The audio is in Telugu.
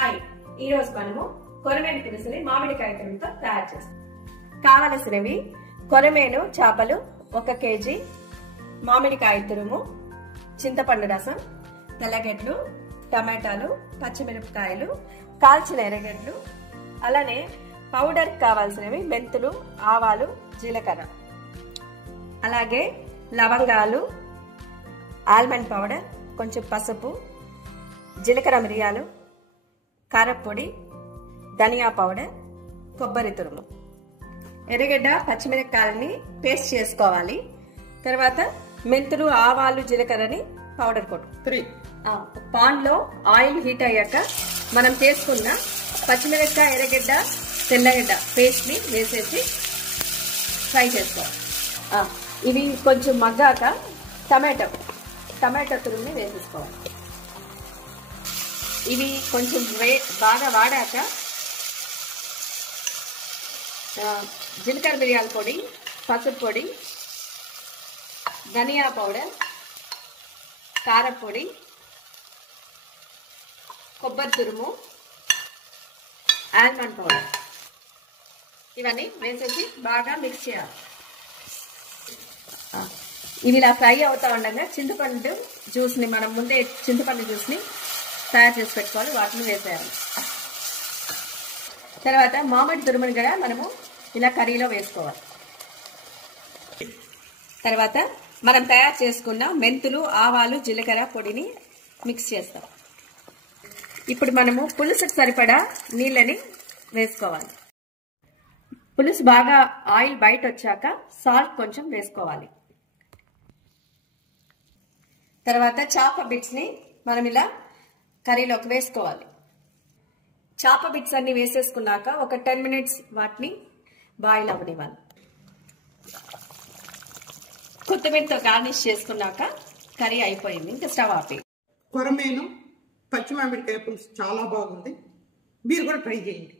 హాయ్, ఈ రోజు మనము కొరమేను పులుసుని మామిడికాయ తురుముతో తయారు చేస్తాం. కావలసినవి కొరమేను చేపలు 1 కేజీ, మామిడికాయ తురుము, చింతపండు రసం, తెల్లగడ్డలు, టమాటాలు, పచ్చిమిరపకాయలు, కాల్చిన ఎర్రగడ్డలు, అలానే పౌడర్ కావాల్సినవి మెంతులు, ఆవాలు, జీలకర్ర, అలాగే లవంగాలు, ఆల్మండ్ పౌడర్, కొంచెం పసుపు, జీలకర్ర, మిరియాలు, కారపొడి, ధనియా పౌడర్, కొబ్బరి తురుము, ఎర్రగడ్డ, పచ్చిమిరపకాయలని పేస్ట్ చేసుకోవాలి. తర్వాత మెంతులు, ఆవాలు, జీలకర్రని పౌడర్ కొట్టు. పాన్ లో ఆయిల్ హీట్ అయ్యాక మనం చేసుకున్న పచ్చిమిరపకాయ, ఎర్రగడ్డ, తెల్లగడ్డ పేస్ట్ ని వేసేసి ఫ్రై చేసుకోవాలి. ఇవి కొంచెం మగ్గాక టమాటో తురుముని వేసేసుకోవాలి. ఇవి కొంచెం బాగా వాడాక జీలకర్ర, మిరియాల పొడి, పసుపు పొడి, ధనియా పౌడర్, కారపొడి, కొబ్బరి తురుము, ఆల్మండ్ పౌడర్ ఇవన్నీ వేసేసి బాగా మిక్స్ చేయాలి. ఇవి ఇలా ఫ్రై అవుతా ఉండగా చింతపండు జ్యూస్ని మనం ముందే చింతపండు జ్యూస్ని తయారు చేసి పెట్టుకోవాలి. వాటిని వేసేయాలి. తర్వాత మామిడి తురుముని కూడా మనము ఇలా కర్రీలో వేసుకోవాలి. తర్వాత మనం తయారు చేసుకున్న మెంతులు, ఆవాలు, జీలకర్ర పొడిని మిక్స్ చేస్తాం. ఇప్పుడు మనము పులుసుకు సరిపడా నీళ్ళని వేసుకోవాలి. పులుసు బాగా ఆయిల్ బయట వచ్చాక సాల్ట్ కొంచెం వేసుకోవాలి. తర్వాత చేప బిట్స్ ని మనం ఇలా కర్రీలోకి వేసుకోవాలి. చేప బిట్స్ అన్ని వేసేసుకున్నాక ఒక 10 మినిట్స్ వాటిని బాయిల్ అవ్వనివ్వాలి. కొత్తిమీరతో గార్నిష్ చేసుకున్నాక కర్రీ అయిపోయింది. ఇంకా స్టవ్ ఆపి. కొరమేను పచ్చి మామిడికాయ పులుసు చాలా బాగుంది. మీరు కూడా ట్రై చేయండి.